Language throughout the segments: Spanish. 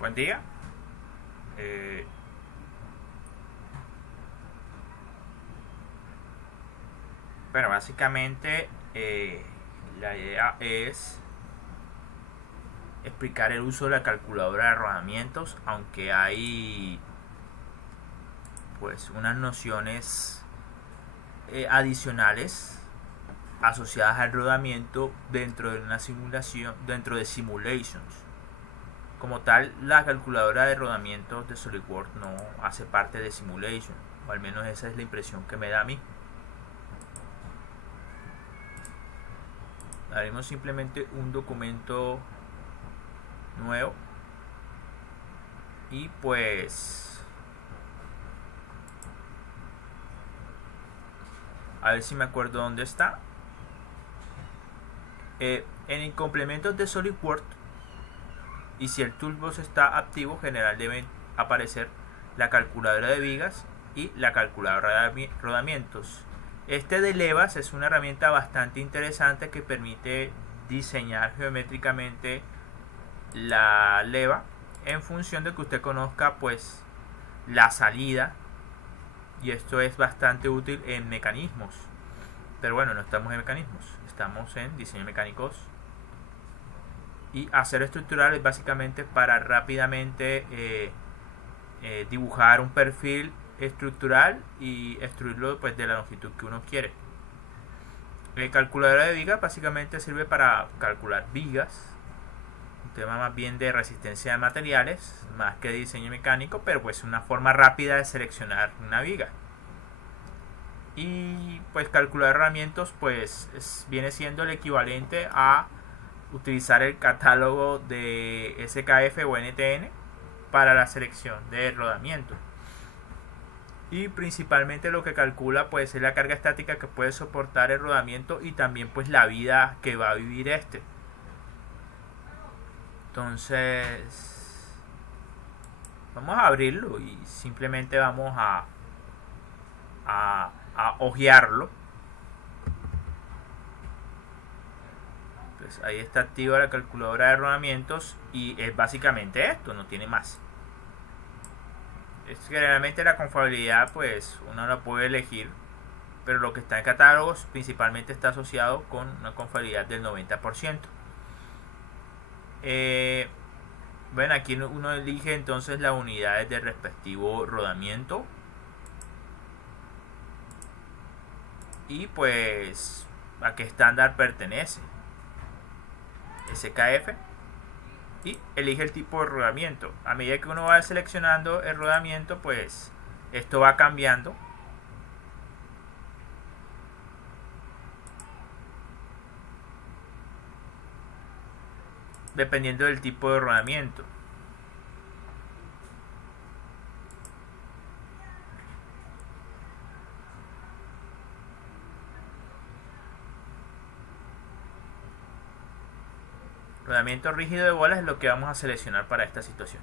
Buen día. Eh, bueno, básicamente la idea es explicar el uso de la calculadora de rodamientos, aunque hay pues unas nociones adicionales asociadas al rodamiento dentro de una simulación, dentro de simulations. Como tal, la calculadora de rodamientos de SolidWorks no hace parte de simulation, o al menos esa es la impresión que me da a mí. Haremos simplemente un documento nuevo y pues a ver si me acuerdo dónde está. En el complemento de SolidWorks, y si el toolbox está activo, general deben aparecer la calculadora de vigas y la calculadora de rodamientos. Este de levas es una herramienta bastante interesante que permite diseñar geométricamente la leva en función de que usted conozca pues la salida, y esto es bastante útil en mecanismos. Pero bueno, no estamos en mecanismos, estamos en diseño mecánicos. Y acero estructural es básicamente para rápidamente dibujar un perfil estructural y extruirlo pues de la longitud que uno quiere. El calculadora de vigas básicamente sirve para calcular vigas, un tema más bien de resistencia de materiales más que de diseño mecánico, pero pues una forma rápida de seleccionar una viga. Y pues calcular herramientas pues viene siendo el equivalente a utilizar el catálogo de SKF o NTN para la selección de rodamiento. Y principalmente lo que calcula pues es la carga estática que puede soportar el rodamiento y también pues la vida que va a vivir este. Entonces vamos a abrirlo y simplemente vamos a ojearlo. Pues ahí está activa la calculadora de rodamientos y es básicamente esto, no tiene más. Es generalmente la confiabilidad pues uno la puede elegir, pero lo que está en catálogos principalmente está asociado con una confiabilidad del 90%. Bueno, aquí uno elige entonces las unidades del respectivo rodamiento y pues a qué estándar pertenece, SKF, y elige el tipo de rodamiento. A medida que uno va seleccionando el rodamiento pues esto va cambiando. Dependiendo del tipo de rodamiento. Rodamiento rígido de bolas es lo que vamos a seleccionar para esta situación.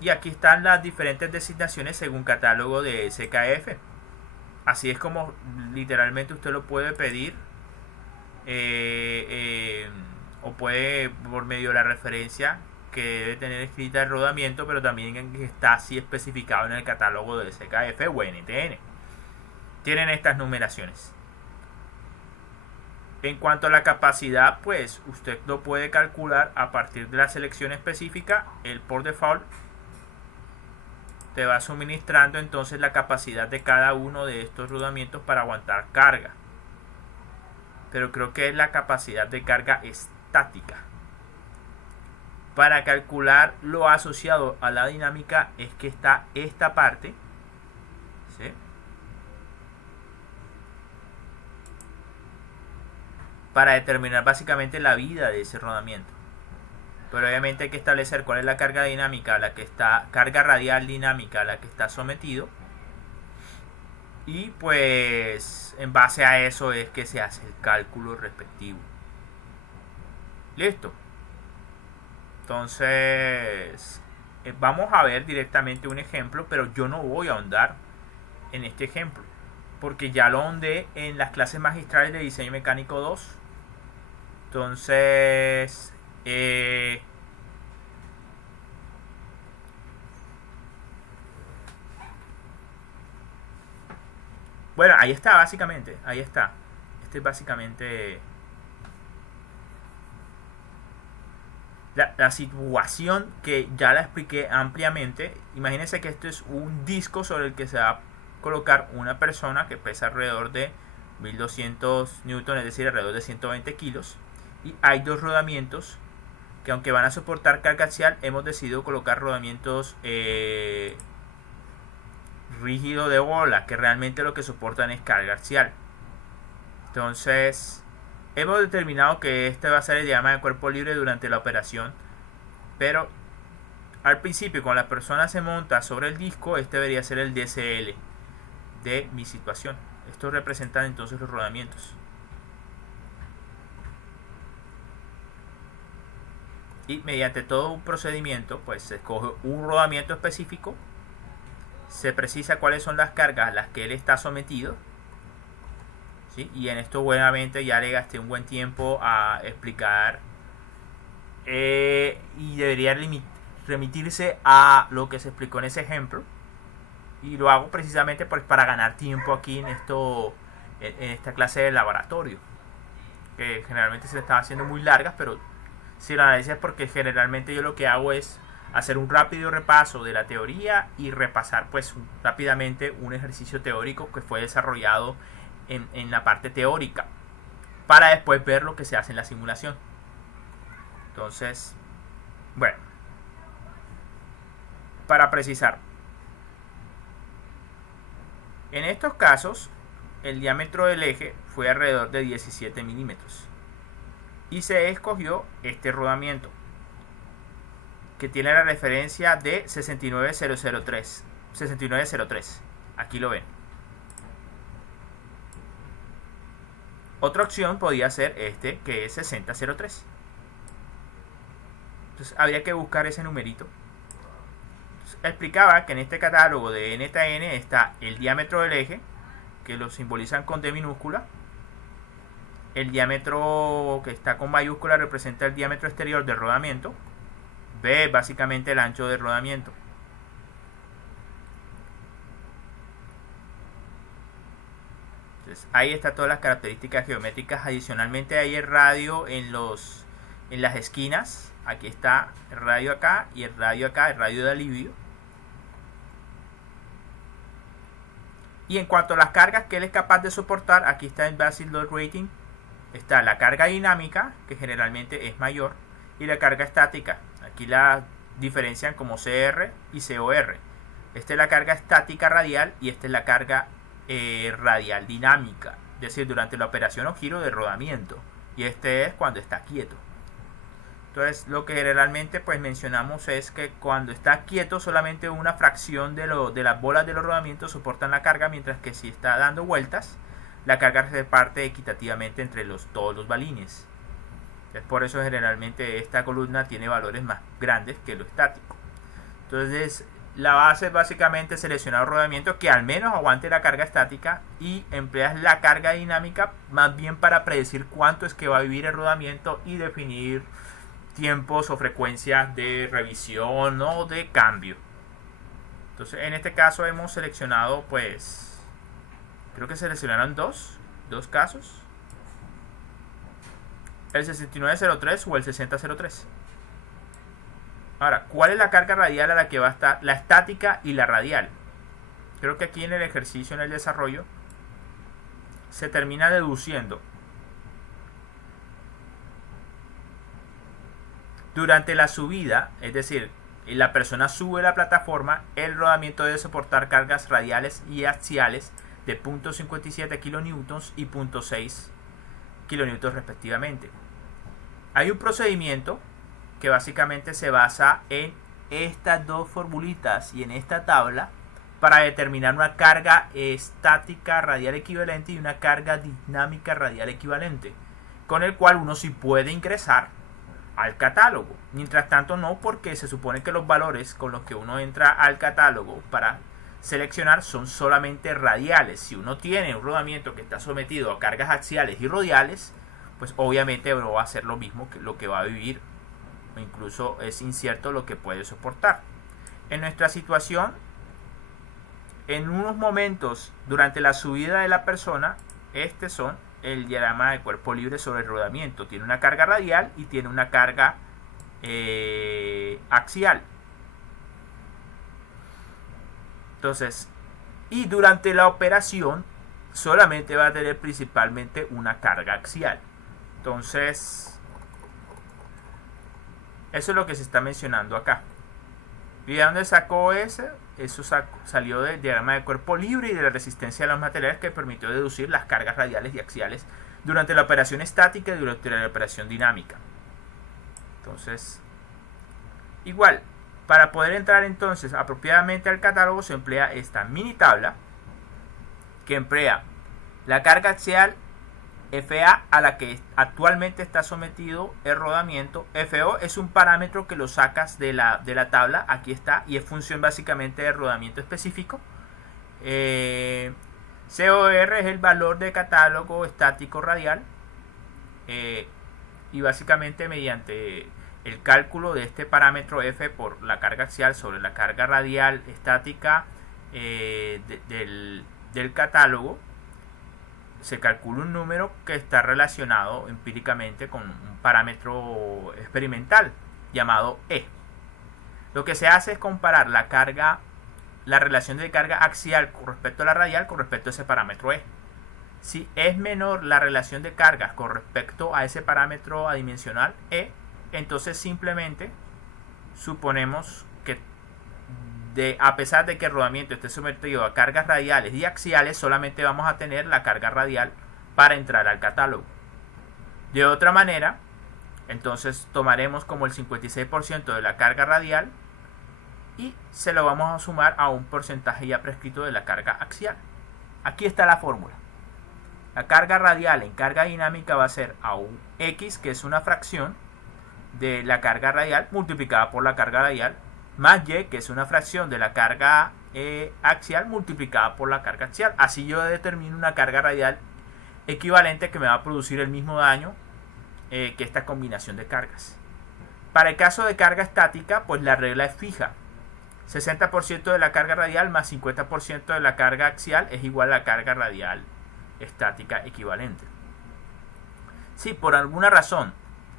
Y aquí están las diferentes designaciones según catálogo de SKF. Así es como literalmente usted lo puede pedir, o puede por medio de la referencia que debe tener escrita el rodamiento, pero también está así especificado en el catálogo de SKF o NTN. Tienen estas numeraciones. En cuanto a la capacidad, pues usted lo puede calcular a partir de la selección específica. El por default te va suministrando entonces la capacidad de cada uno de estos rodamientos para aguantar carga. Pero creo que es la capacidad de carga estática. Para calcular lo asociado a la dinámica es que está esta parte, ¿sí?, para determinar básicamente la vida de ese rodamiento. Pero obviamente hay que establecer cuál es la carga dinámica a la que está, carga radial dinámica a la que está sometido, y pues en base a eso es que se hace el cálculo respectivo. Listo. Entonces vamos a ver directamente un ejemplo, pero yo no voy a ahondar en este ejemplo porque ya lo ahondé en las clases magistrales de diseño mecánico 2. Entonces, bueno, ahí está básicamente, ahí está. Este es básicamente la situación, que ya la expliqué ampliamente. Imagínense que esto es un disco sobre el que se va a colocar una persona que pesa alrededor de 1200 newton, es decir, alrededor de 120 kilos. Y hay dos rodamientos que, aunque van a soportar carga axial, hemos decidido colocar rodamientos rígido de bola, que realmente lo que soportan es carga axial. Entonces, hemos determinado que este va a ser el diagrama de cuerpo libre durante la operación, pero al principio, cuando la persona se monta sobre el disco, este debería ser el DCL de mi situación. Estos representan entonces los rodamientos. Y mediante todo un procedimiento, pues se escoge un rodamiento específico, se precisa cuáles son las cargas a las que él está sometido, ¿sí? Y en esto buenamente ya le gasté un buen tiempo a explicar, y debería remitirse a lo que se explicó en ese ejemplo, y lo hago precisamente pues para ganar tiempo aquí en esta clase de laboratorio, que generalmente se están haciendo muy largas, pero si lo analizas, porque generalmente yo lo que hago es hacer un rápido repaso de la teoría y repasar pues rápidamente un ejercicio teórico que fue desarrollado en la parte teórica, para después ver lo que se hace en la simulación. Entonces, bueno, para precisar, en estos casos el diámetro del eje fue alrededor de 17 milímetros y se escogió este rodamiento, que tiene la referencia de 69003. Aquí lo ven. Otra opción podría ser este, que es 6003. Entonces habría que buscar ese numerito. Entonces, explicaba que en este catálogo de NTN está el diámetro del eje, que lo simbolizan con D minúscula. El diámetro que está con mayúscula representa el diámetro exterior del rodamiento. B, básicamente el ancho del rodamiento. Entonces, ahí está todas las características geométricas. Adicionalmente hay el radio en las esquinas. Aquí está el radio acá y el radio acá, el radio de alivio. Y en cuanto a las cargas que él es capaz de soportar, aquí está el Basic Load Rating. Está la carga dinámica, que generalmente es mayor, y la carga estática. Aquí la diferencian como CR y COR. Esta es la carga estática radial y esta es la carga radial dinámica, es decir, durante la operación o giro de rodamiento. Y este es cuando está quieto. Entonces, lo que generalmente pues mencionamos es que cuando está quieto, solamente una fracción de las bolas de los rodamientos soportan la carga, mientras que si está dando vueltas, la carga se reparte equitativamente entre todos los balines. Por eso generalmente esta columna tiene valores más grandes que lo estático. Entonces la base es básicamente seleccionar un rodamiento que al menos aguante la carga estática, y empleas la carga dinámica más bien para predecir cuánto es que va a vivir el rodamiento y definir tiempos o frecuencias de revisión o de cambio. Entonces en este caso hemos seleccionado, pues creo que seleccionaron dos casos, el 6903 o el 6003. Ahora, ¿cuál es la carga radial a la que va a estar? La estática y la radial. Creo que aquí en el ejercicio, en el desarrollo, se termina deduciendo. Durante la subida, es decir, la persona sube la plataforma, el rodamiento debe soportar cargas radiales y axiales de 0.57 kilonewtons y 0.6 kilonewtons respectivamente. Hay un procedimiento que básicamente se basa en estas dos formulitas y en esta tabla para determinar una carga estática radial equivalente y una carga dinámica radial equivalente, con el cual uno sí puede ingresar al catálogo. Mientras tanto no, porque se supone que los valores con los que uno entra al catálogo para seleccionar son solamente radiales. Si uno tiene un rodamiento que está sometido a cargas axiales y radiales, pues obviamente no va a ser lo mismo que lo que va a vivir, o incluso es incierto lo que puede soportar. En nuestra situación, en unos momentos durante la subida de la persona, este son el diagrama de cuerpo libre sobre el rodamiento. Tiene una carga radial y tiene una carga axial. Entonces, y durante la operación solamente va a tener principalmente una carga axial. Entonces, eso es lo que se está mencionando acá. ¿Y de dónde sacó ese? Eso salió del diagrama de cuerpo libre y de la resistencia de los materiales, que permitió deducir las cargas radiales y axiales durante la operación estática y durante la operación dinámica. Entonces, igual, para poder entrar entonces apropiadamente al catálogo se emplea esta mini tabla, que emplea la carga axial FA a la que actualmente está sometido el rodamiento. FO es un parámetro que lo sacas de la tabla, aquí está, y es función básicamente del rodamiento específico. COR es el valor de catálogo estático radial, y básicamente mediante el cálculo de este parámetro F por la carga axial sobre la carga radial estática del catálogo, se calcula un número que está relacionado empíricamente con un parámetro experimental llamado E. Lo que se hace es comparar la relación de carga axial con respecto a la radial con respecto a ese parámetro E. Si es menor la relación de cargas con respecto a ese parámetro adimensional E, entonces simplemente suponemos que a pesar de que el rodamiento esté sometido a cargas radiales y axiales, solamente vamos a tener la carga radial para entrar al catálogo. De otra manera, entonces tomaremos como el 56% de la carga radial y se lo vamos a sumar a un porcentaje ya prescrito de la carga axial. Aquí está la fórmula. La carga radial en carga dinámica va a ser a un X, que es una fracción de la carga radial multiplicada por la carga radial, más Y, que es una fracción de la carga axial multiplicada por la carga axial. Así yo determino una carga radial equivalente que me va a producir el mismo daño que esta combinación de cargas. Para el caso de carga estática, pues la regla es fija. 60% de la carga radial más 50% de la carga axial es igual a la carga radial estática equivalente. Si por alguna razón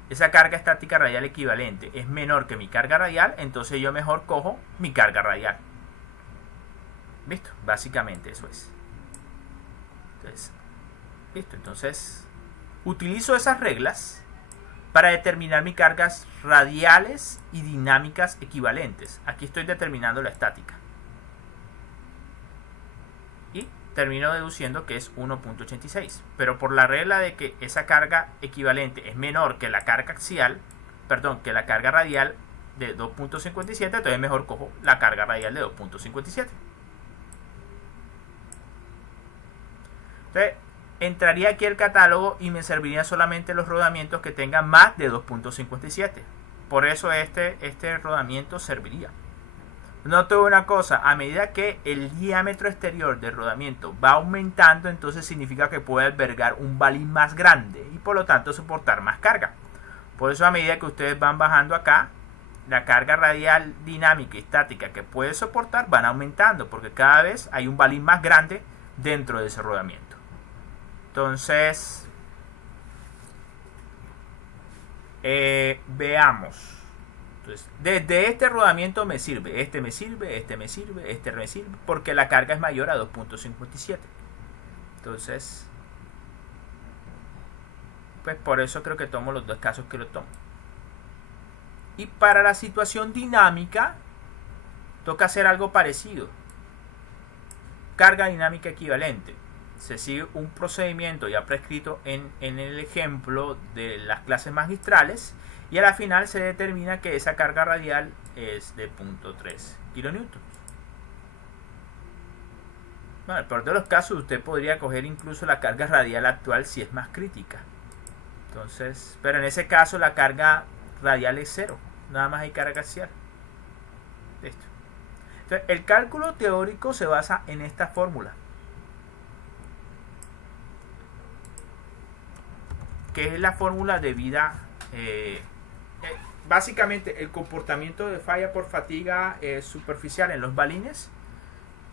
esa carga estática radial equivalente es menor que mi carga radial, entonces yo mejor cojo mi carga radial. ¿Listo? Básicamente eso es. Entonces, ¿listo? Entonces, utilizo esas reglas para determinar mis cargas radiales y dinámicas equivalentes. Aquí estoy determinando la estática. Y termino deduciendo que es 1.86. Pero por la regla de que esa carga equivalente es menor que la carga axial, que la carga radial de 2.57, entonces mejor cojo la carga radial de 2.57. Entonces, entraría aquí el catálogo y me servirían solamente los rodamientos que tengan más de 2.57. Por eso este rodamiento serviría. Note una cosa, a medida que el diámetro exterior del rodamiento va aumentando, entonces significa que puede albergar un balín más grande y por lo tanto soportar más carga. Por eso a medida que ustedes van bajando acá, la carga radial dinámica y estática que puede soportar van aumentando, porque cada vez hay un balín más grande dentro de ese rodamiento. Entonces, veamos. Entonces, desde este rodamiento me sirve, este me sirve, este me sirve, este me sirve, porque la carga es mayor a 2.57. Entonces, pues por eso creo que tomo los dos casos que lo tomo. Y para la situación dinámica, toca hacer algo parecido. Carga dinámica equivalente. Se sigue un procedimiento ya prescrito en el ejemplo de las clases magistrales. Y a la final se determina que esa carga radial es de 0.3 kN. Bueno, en el peor de los casos usted podría coger incluso la carga radial actual si es más crítica. Entonces, pero en ese caso la carga radial es 0. Nada más hay carga axial. Listo. Entonces, el cálculo teórico se basa en esta fórmula, que es la fórmula de vida. Básicamente el comportamiento de falla por fatiga superficial en los balines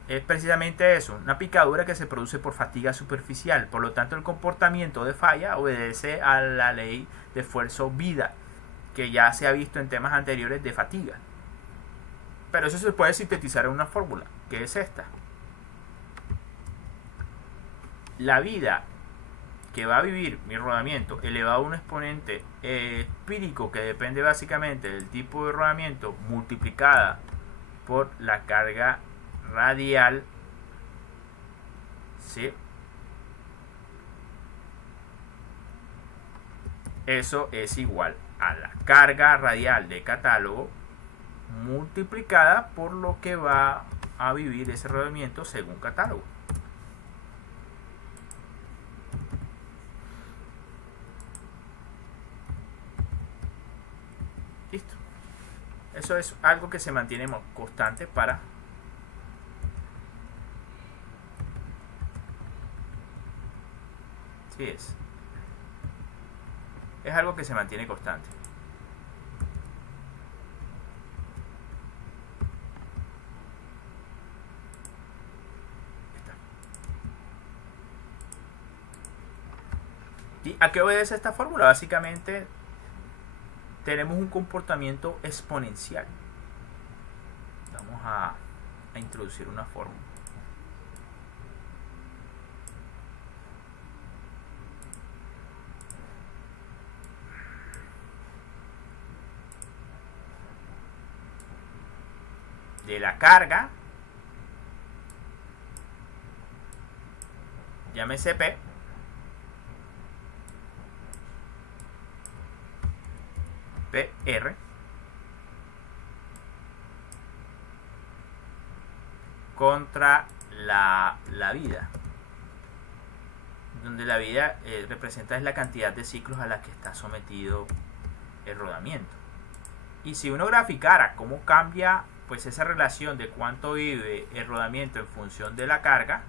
es precisamente eso, una picadura que se produce por fatiga superficial. Por lo tanto, el comportamiento de falla obedece a la ley de esfuerzo-vida, que ya se ha visto en temas anteriores de fatiga. Pero eso se puede sintetizar en una fórmula, que es esta. La vida que va a vivir mi rodamiento elevado a un exponente empírico que depende básicamente del tipo de rodamiento multiplicada por la carga radial, ¿sí? Eso es igual a la carga radial de catálogo multiplicada por lo que va a vivir ese rodamiento según catálogo. Listo. Eso es algo que se mantiene constante para sí es algo que se mantiene constante. ¿Y a qué obedece esta fórmula? Básicamente tenemos un comportamiento exponencial. Vamos a introducir una fórmula. De la carga, llámese P, PR, contra la vida, donde la vida representa es la cantidad de ciclos a la que está sometido el rodamiento. Y si uno graficara cómo cambia pues esa relación de cuánto vive el rodamiento en función de la carga,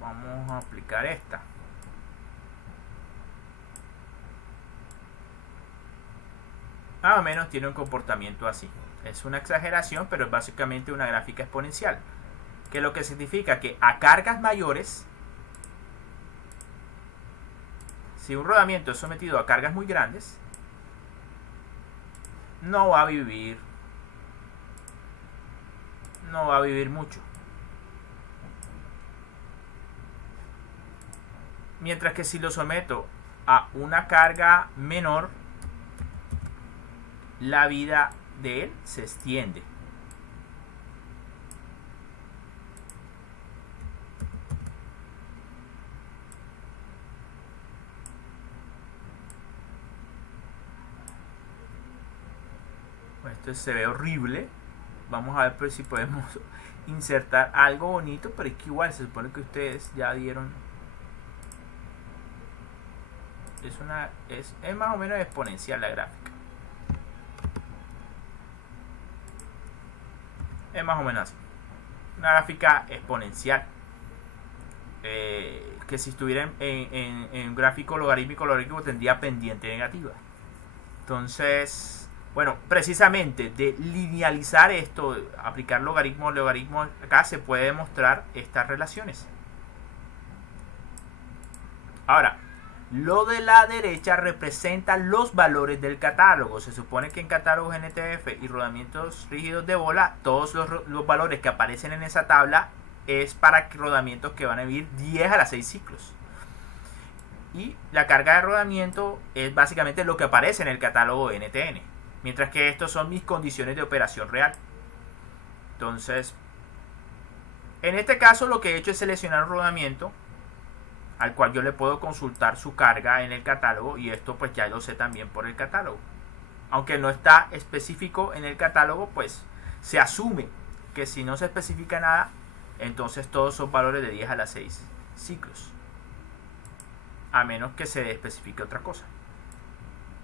vamos a aplicar esta. Más o menos tiene un comportamiento así. Es una exageración, pero es básicamente una gráfica exponencial, que lo que significa que a cargas mayores, si un rodamiento es sometido a cargas muy grandes, no va a vivir mucho. Mientras que si lo someto a una carga menor, la vida de él se extiende. Esto se ve horrible. Vamos a ver pues, si podemos insertar algo bonito, pero es que igual se supone que ustedes ya vieron. Es más o menos exponencial la gráfica. Es más o menos así. Una gráfica exponencial. Que si estuviera en un gráfico logarítmico tendría pendiente negativa. Entonces, bueno, precisamente de linealizar esto, aplicar logaritmos, acá se puede demostrar estas relaciones. Ahora, lo de la derecha representa los valores del catálogo. Se supone que en catálogos NTF y rodamientos rígidos de bola, todos los valores que aparecen en esa tabla es para rodamientos que van a vivir 10 a la 6 ciclos. Y la carga de rodamiento es básicamente lo que aparece en el catálogo NTN. Mientras que estos son mis condiciones de operación real. Entonces, en este caso lo que he hecho es seleccionar un rodamiento al cual yo le puedo consultar su carga en el catálogo, y esto pues ya lo sé también por el catálogo. Aunque no está específico en el catálogo, pues se asume que si no se especifica nada, entonces todos son valores de 10 a la 6 ciclos. A menos que se especifique otra cosa.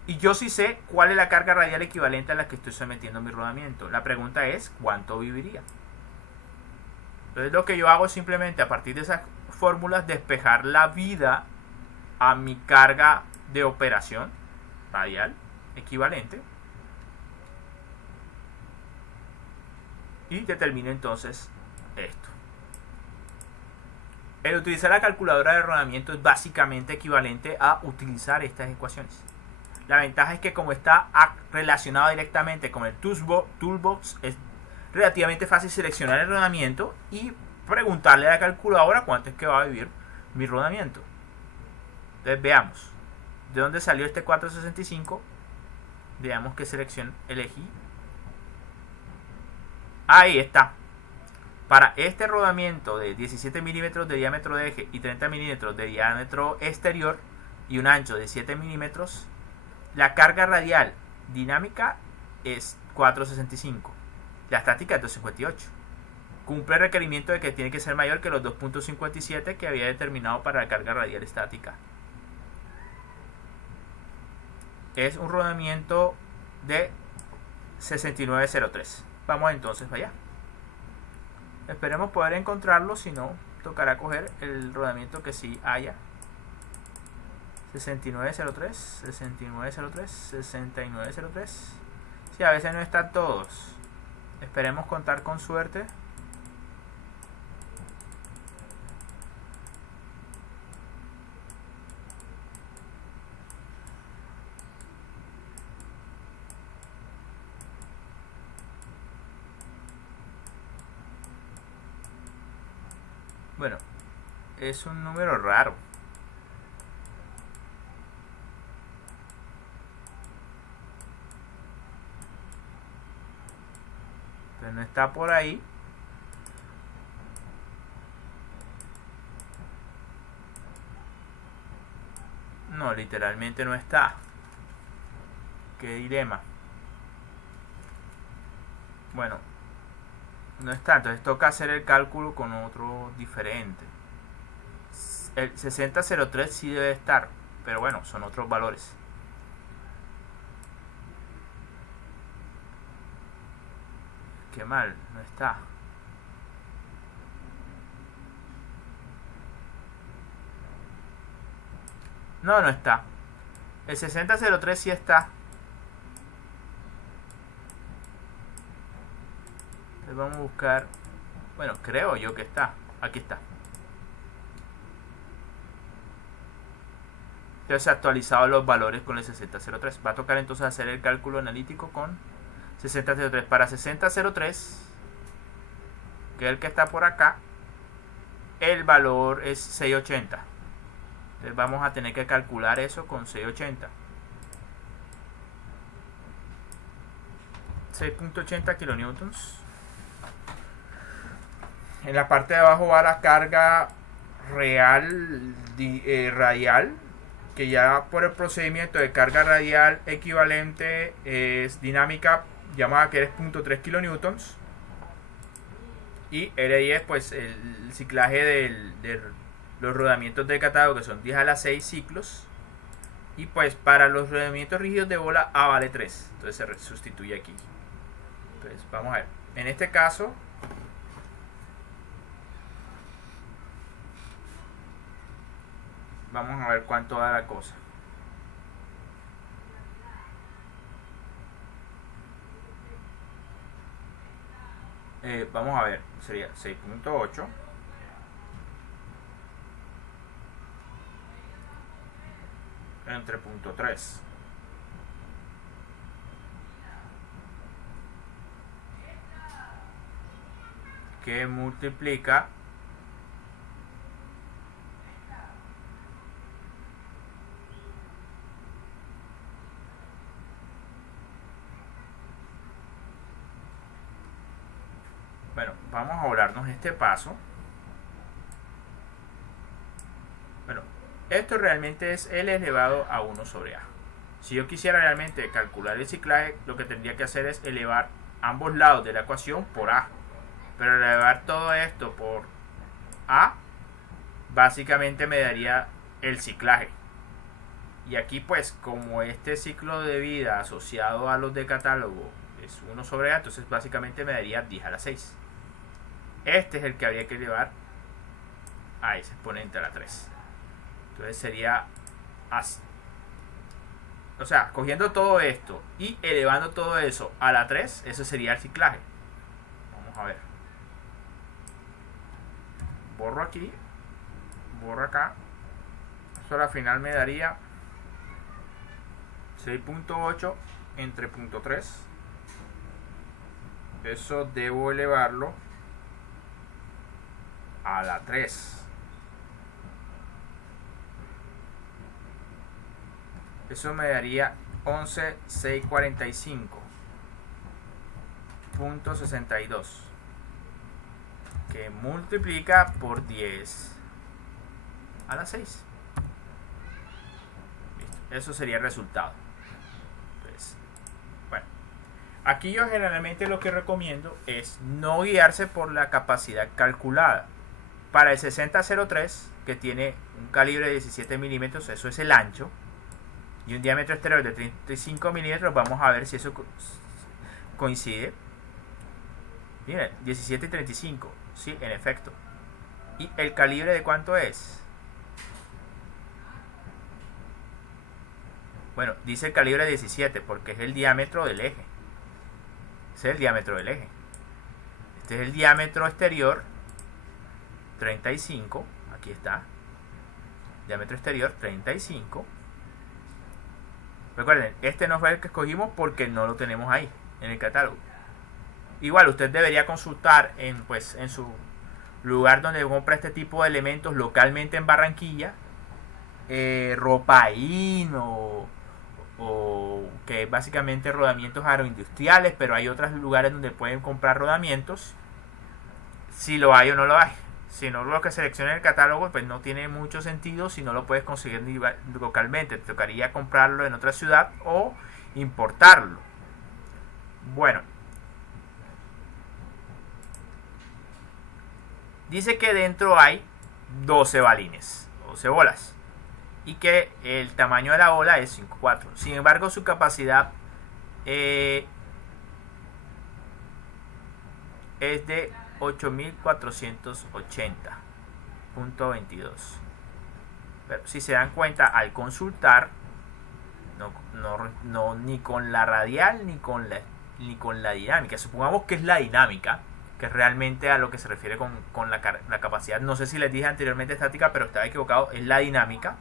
Y yo sí sé cuál es la carga radial equivalente a la que estoy sometiendo mi rodamiento. La pregunta es, ¿cuánto viviría? Entonces lo que yo hago es simplemente a partir de esas fórmulas despejar la vida a mi carga de operación radial equivalente y determino entonces esto. El utilizar la calculadora de rodamiento es básicamente equivalente a utilizar estas ecuaciones. La ventaja es que como está relacionado directamente con el toolbox, es relativamente fácil seleccionar el rodamiento y preguntarle a la calculadora cuánto es que va a vivir mi rodamiento. Entonces veamos de dónde salió este 465. Veamos qué selección elegí. Ahí está. Para este rodamiento de 17 milímetros de diámetro de eje y 30 milímetros de diámetro exterior y un ancho de 7 milímetros, la carga radial dinámica es 465. La estática es 258. Cumple el requerimiento de que tiene que ser mayor que los 2.57 que había determinado para la carga radial estática. Es un rodamiento de 6903. Vamos entonces para allá. Esperemos poder encontrarlo, si no, tocará coger el rodamiento que sí haya. 6903, 6903, 6903. Sí, a veces no están todos. Esperemos contar con suerte. Bueno, es un número raro. Pero no está por ahí. No, literalmente no está. Qué dilema. Bueno, no está, entonces toca hacer el cálculo con otro diferente. El 6003 sí debe estar, pero bueno, son otros valores. Qué mal, no está. No, no está. El 6003 sí está. Entonces vamos a buscar. Bueno, creo yo que está. Aquí está. Entonces se han actualizado los valores con el 6003. Va a tocar entonces hacer el cálculo analítico con 6003. Para 6003, que es el que está por acá, el valor es 680. Entonces vamos a tener que calcular eso con 680. 6.80 kilonewtons. En la parte de abajo va la carga real radial, que ya por el procedimiento de carga radial equivalente es dinámica, llamada que es 0.3 kilonewtons. Y RI es pues el ciclaje de los rodamientos de catálogo, que son 10 a la 6 ciclos. Y pues para los rodamientos rígidos de bola A vale 3. Entonces se sustituye aquí. Entonces vamos a ver. En este caso, vamos a ver cuánto da la cosa. Vamos a ver, sería 6.8 entre 0.3, que multiplica bueno, vamos a ahorrarnos este paso. Bueno, esto realmente es L elevado a 1 sobre A. Si yo quisiera realmente calcular el ciclaje, lo que tendría que hacer es elevar ambos lados de la ecuación por A. Pero elevar todo esto por A, básicamente me daría el ciclaje. Y aquí pues, como este ciclo de vida asociado a los de catálogo es 1 sobre A, entonces básicamente me daría 10 a la 6. este es el que habría que llevar a ese exponente a la 3. Entonces sería así. O sea, cogiendo todo esto y elevando todo eso a la 3, eso sería el ciclaje. Vamos a ver. Borro aquí, borro acá. Eso al final me daría 6.8 entre 0.3. Eso debo elevarlo a la 3. Eso me daría 11.645.62, que multiplica por 10 a la 6. Eso sería el resultado. Entonces, bueno, aquí yo generalmente lo que recomiendo es no guiarse por la capacidad calculada. Para el 6003, que tiene un calibre de 17 milímetros, eso es el ancho, y un diámetro exterior de 35 milímetros, vamos a ver si eso coincide. Miren, 17 y 35, sí, en efecto. ¿Y el calibre de cuánto es? Bueno, dice el calibre 17 porque es el diámetro del eje. Ese es el diámetro del eje. Este es el diámetro exterior, 35. Aquí está. Diámetro exterior, 35. Recuerden, este no fue el que escogimos porque no lo tenemos ahí, en el catálogo. Igual, usted debería consultar en su lugar donde compra este tipo de elementos localmente en Barranquilla. Ropaín o que básicamente rodamientos agroindustriales, pero hay otros lugares donde pueden comprar rodamientos, si lo hay o no lo hay. Si no, lo que selecciona el catálogo pues no tiene mucho sentido si no lo puedes conseguir localmente. Te tocaría comprarlo en otra ciudad o importarlo. Bueno, dice que dentro hay 12 balines, 12 bolas, y que el tamaño de la bola es 5.4. Sin embargo, su capacidad es de 8.480.22. Pero si se dan cuenta, al consultar, no ni con la radial ni con la dinámica. Supongamos que es la dinámica, que es realmente a lo que se refiere con la capacidad. No sé si les dije anteriormente estática, pero estaba equivocado. Es la dinámica.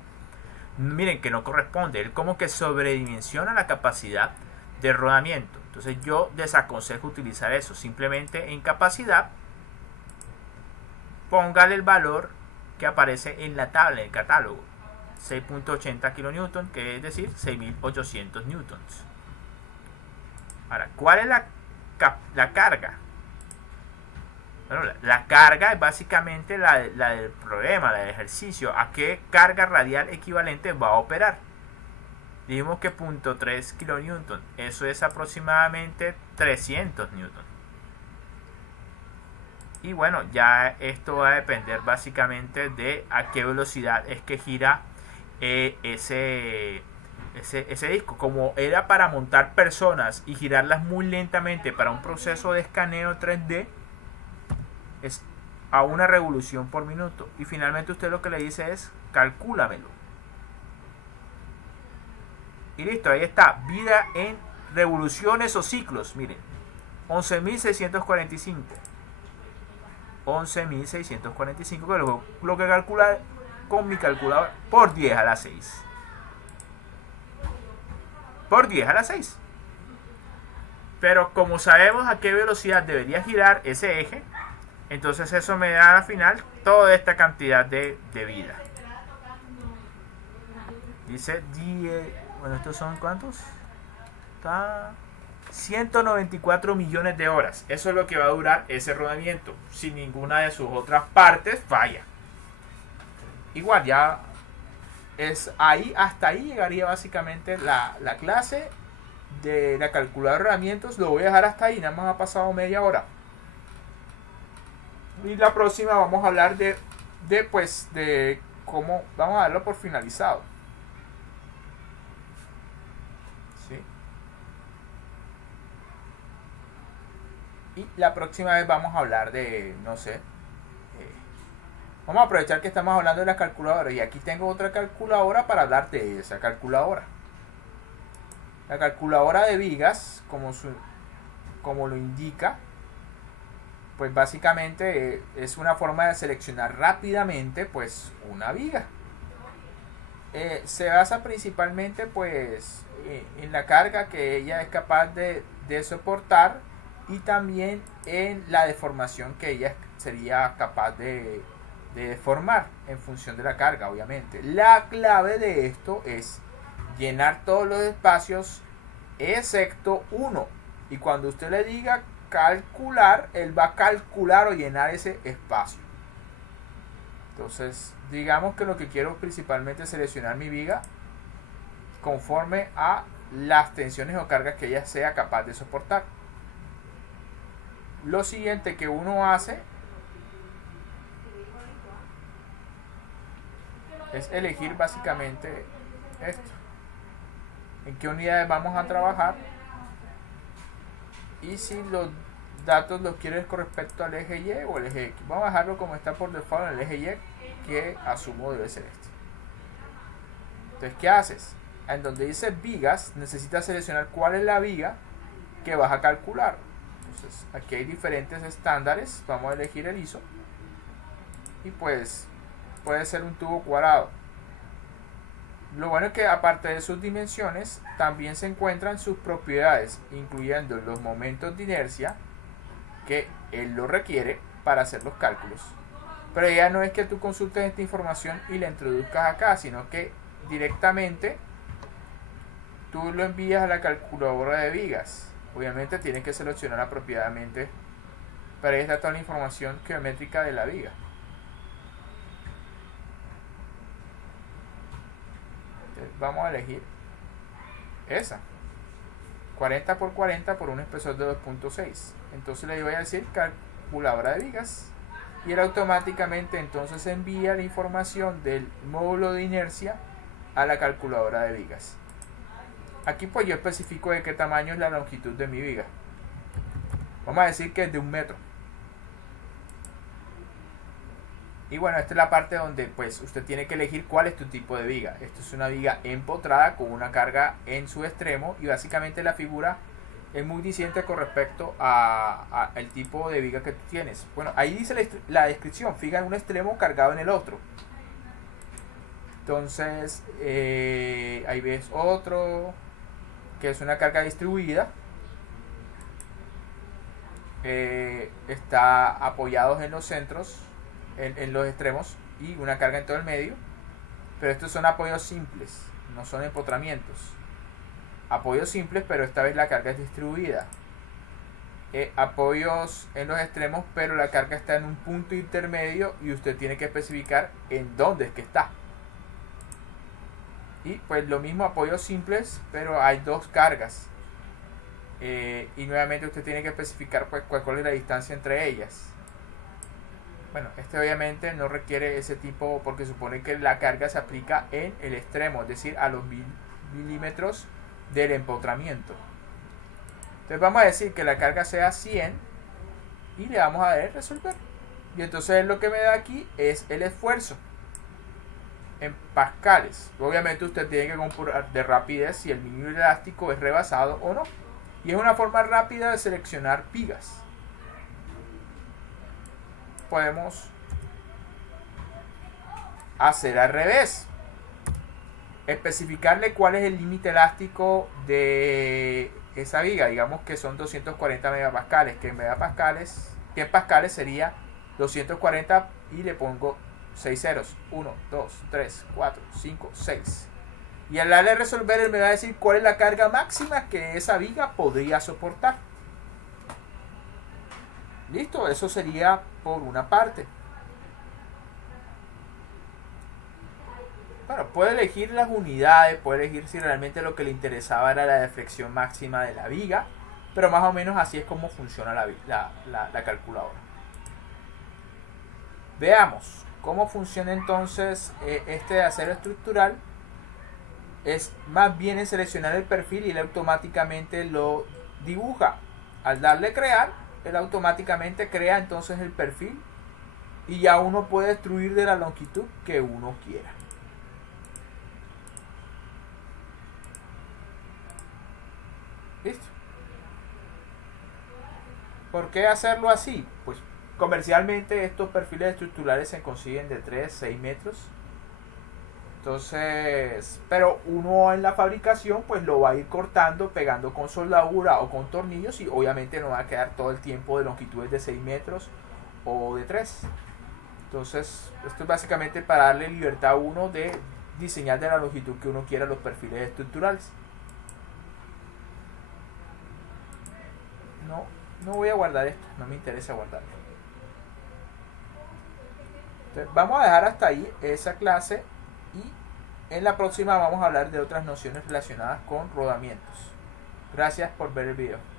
Miren que no corresponde. Él como que sobredimensiona la capacidad de rodamiento. Entonces yo desaconsejo utilizar eso. Simplemente en capacidad, póngale el valor que aparece en la tabla, en el catálogo. 6.80 kN, que es decir, 6.800 newtons. Ahora, ¿cuál es la carga? Bueno, la carga es básicamente la del problema, la del ejercicio. ¿A qué carga radial equivalente va a operar? Dijimos que 0.3 kN. Eso es aproximadamente 300 newtons. Y bueno, ya esto va a depender básicamente de a qué velocidad es que gira ese disco. Como era para montar personas y girarlas muy lentamente para un proceso de escaneo 3D, es a una revolución por minuto. Y finalmente usted lo que le dice es calcúlamelo. Y listo, ahí está. Vida en revoluciones o ciclos. Miren, 11.645. 11.645, que lo que calcula con mi calculadora por 10 a la 6. Por 10 a la 6. Pero como sabemos a qué velocidad debería girar ese eje, entonces eso me da al final toda esta cantidad de vida. Dice 10. Bueno, estos son ¿cuántos? Está 194 millones de horas. Eso es lo que va a durar ese rodamiento, si ninguna de sus otras partes falla. Igual ya es ahí, hasta ahí llegaría básicamente la clase de la calculadora de rodamientos. Lo voy a dejar hasta ahí, nada más ha pasado media hora. Y la próxima vamos a hablar de cómo vamos a darlo por finalizado. ¿Sí? Y la próxima vez vamos a hablar de, no sé, vamos a aprovechar que estamos hablando de la calculadora. Y aquí tengo otra calculadora para hablar de esa calculadora. La calculadora de vigas, como lo indica, pues básicamente es una forma de seleccionar rápidamente pues una viga. Se basa principalmente pues en la carga que ella es capaz de soportar y también en la deformación que ella sería capaz de deformar en función de la carga, obviamente. La clave de esto es llenar todos los espacios excepto uno, y cuando usted le diga calcular, él va a calcular o llenar ese espacio. Entonces digamos que lo que quiero principalmente es seleccionar mi viga conforme a las tensiones o cargas que ella sea capaz de soportar. Lo siguiente que uno hace es elegir básicamente esto: en qué unidades vamos a trabajar y si los datos los quieres con respecto al eje Y o el eje X. Vamos a dejarlo como está por default en el eje Y, que asumo debe ser este. Entonces, ¿qué haces? En donde dice vigas, necesitas seleccionar cuál es la viga que vas a calcular. Entonces, aquí hay diferentes estándares. Vamos a elegir el ISO y pues puede ser un tubo cuadrado. Lo bueno es que aparte de sus dimensiones también se encuentran sus propiedades, incluyendo los momentos de inercia que él lo requiere para hacer los cálculos. Pero ya no es que tú consultes esta información y la introduzcas acá, sino que directamente tú lo envías a la calculadora de vigas. Obviamente tienes que seleccionar apropiadamente, pero ahí está toda la información geométrica de la viga. Entonces, vamos a elegir esa 40 por 40 por un espesor de 2.6. entonces le voy a decir calculadora de vigas y él automáticamente entonces envía la información del módulo de inercia a la calculadora de vigas. Aquí pues yo especifico de qué tamaño es la longitud de mi viga. Vamos a decir que es de 1 metro. Y bueno, esta es la parte donde pues usted tiene que elegir cuál es tu tipo de viga. Esto es una viga empotrada con una carga en su extremo, y básicamente la figura es muy diciente con respecto a el tipo de viga que tú tienes. Bueno, ahí dice la descripción: fija en un extremo cargado en el otro. Entonces ahí ves otro que es una carga distribuida. Está apoyados en los centros, en los extremos, y una carga en todo el medio. Pero estos son apoyos simples, no son empotramientos. Apoyos simples, pero esta vez la carga es distribuida. Apoyos en los extremos, pero la carga está en un punto intermedio y usted tiene que especificar en dónde es que está. Y pues lo mismo, apoyos simples, pero hay dos cargas. Y nuevamente usted tiene que especificar pues cuál es la distancia entre ellas. Bueno, este obviamente no requiere ese tipo, porque supone que la carga se aplica en el extremo, es decir, a los milímetros del empotramiento. Entonces vamos a decir que la carga sea 100 y le vamos a dar resolver. Y entonces lo que me da aquí es el esfuerzo en pascales. Obviamente usted tiene que comprobar de rapidez si el mínimo elástico es rebasado o no. Y es una forma rápida de seleccionar vigas. Podemos hacer al revés: especificarle cuál es el límite elástico de esa viga. Digamos que son 240 megapascales, que en pascales sería 240, y le pongo 6 ceros: 1, 2, 3, 4, 5, 6. Y al darle a resolver, él me va a decir cuál es la carga máxima que esa viga podría soportar. Listo, eso sería por una parte. Bueno, puede elegir las unidades, puede elegir si realmente lo que le interesaba era la deflexión máxima de la viga, pero más o menos así es como funciona la calculadora. Veamos cómo funciona entonces este de acero estructural. Es más bien en seleccionar el perfil y él automáticamente lo dibuja. Al darle crear, él automáticamente crea entonces el perfil y ya uno puede extruir de la longitud que uno quiera. ¿Listo? ¿Por qué hacerlo así? Pues comercialmente estos perfiles estructurales se consiguen de 3, 6 metros. Entonces, pero uno en la fabricación pues lo va a ir cortando, pegando con soldadura o con tornillos y obviamente no va a quedar todo el tiempo de longitudes de 6 metros o de 3. Entonces, esto es básicamente para darle libertad a uno de diseñar de la longitud que uno quiera los perfiles estructurales. No voy a guardar esto, no me interesa guardarlo. Entonces, vamos a dejar hasta ahí esa clase y en la próxima vamos a hablar de otras nociones relacionadas con rodamientos. Gracias por ver el video.